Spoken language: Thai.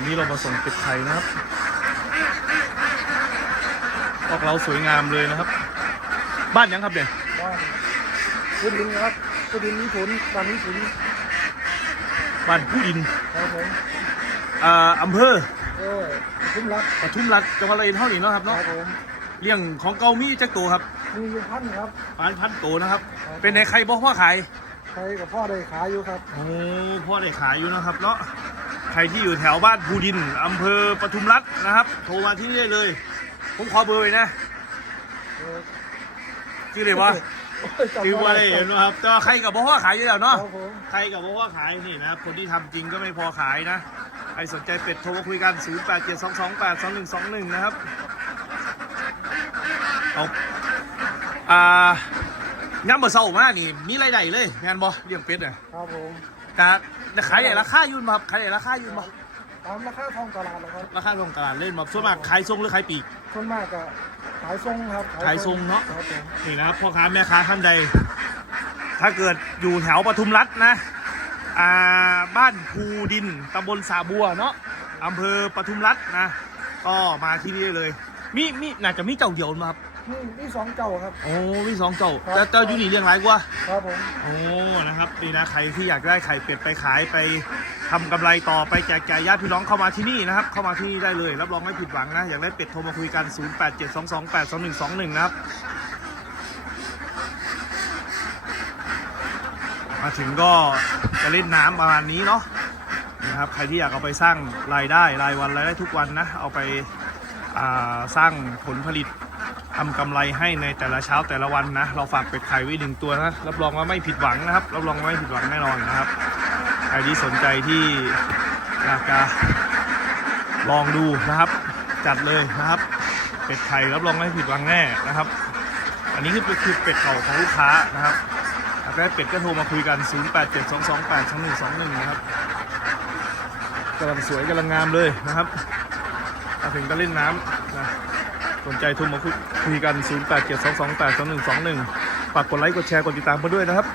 วันนี้เรามาส่งเป็ดไข่นะครับออกเราสวยงามเลยนะครับ บ้านยังครับเนี่ยบ้านผู้ดินครับผู้ดินมีผลบ้านมีผลบ้านผู้ดินครับผมอ่าอำเภอเออคุ้มรักปทุมรัฐจังหวัดระยองเท่านี้เนาะครับคเนาะรับผมเลี้ยงของเกามีจักตัวครับมีอยู่พันครับ ปานพันตัวนะครับ ครับ เป็นในใครบอกพ่อขายใครกับพ่อได้ขายอยู่ครับโอ้พ่อได้ขายอยู่นะครับเนาะ ใครที่อยู่แถวบ้านภูดินอำเภอปทุมรัฐนะครับ โทรมาที่นี่ได้เลย ผมขอเบอร์ไว้นะชื่อเลยว่าคือว่าได้เห็นนะครับแต่ว่าใครกับพ่อขายอยู่แล้วเนาะครับผมใครกับพ่อขายนี่นะครับคนที่ทำจริงก็ไม่พอขายนะใครสนใจเป็ดโทรมาคุยกัน 0 8 7 2 2 8 2 1 2 1 นะครับเอาอ่าย้ำเบอร์เศร้ามากนี่มีรายได้เลยงานบอเลี้ยงเป็ดอะครับผม แต่แต่ขายใหญ่ราคาอยุ่นมาครับขายใหญ่ราคาอยุ่นมาตามราคาทองตลาดแล้วครับราคาลงตลาดเล่นมาส่วนมากขายทรงหรือขายปลีก ส่วนมากก็ขายทรงครับขายทรงเนอะครับผมนี่นะครับพ่อค้าแม่ค้าท่านใด ถ้าเกิดอยู่แถวปทุมรัฐนะอ่าบ้านภูดินตำบลสาบัวเนาะอำเภอปทุมรัฐนะ ก็มาที่นี่ได้เลย มีมีน่าจะมีเจ้าเดียวมาครับ นี่นี่สองเจ้าครับ โอ้มีสองเจ้าครับ แต่เจ้าอยู่นี่เลี้ยงหลายกว่า ครับผมโอ้นะครับนี่นะใครที่อยากได้ไข่เป็ดไปขายไปทำกำไรต่อไปแจกจ่ายญาติพี่น้องเข้ามาที่นี่นะครับ เข้ามาที่นี่ได้เลยรับรองไม่ผิดหวังนะ อยากได้เป็ดโทรมาคุยกัน 0872282121 นะครับ มาถึงก็จะเล่นน้ำประมาณนี้เนาะนะครับใครที่อยากเอาไปสร้างรายได้รายวันรายได้ทุกวันนะ เอาไปอ่าสร้างผลผลิต ทำกำไรให้ในแต่ละเช้าแต่ละวันนะ เราฝากเป็ดไข่ไว้หนึ่งตัวนะรับรองว่าไม่ผิดหวังนะครับรับรองว่าไม่ผิดหวังแน่นอนนะครับใครที่สนใจที่อยากจะลองดูนะครับ จัดเลยนะครับ เป็ดไข่รับรองไม่ผิดหวังแน่นะครับ อันนี้คือคือเป็ดเก่าของลูกค้านะครับอยากได้เป็ดก็โทรมาคุยกัน 0872282121 นะครับกำลังสวยกำลังงามเลยนะครับมาถึงก็เล่นน้ำนะ สนใจทุนมาคุยคุยกัน 0872282121ฝากกดไลค์กดแชร์กดติดตามมาด้วยนะครับ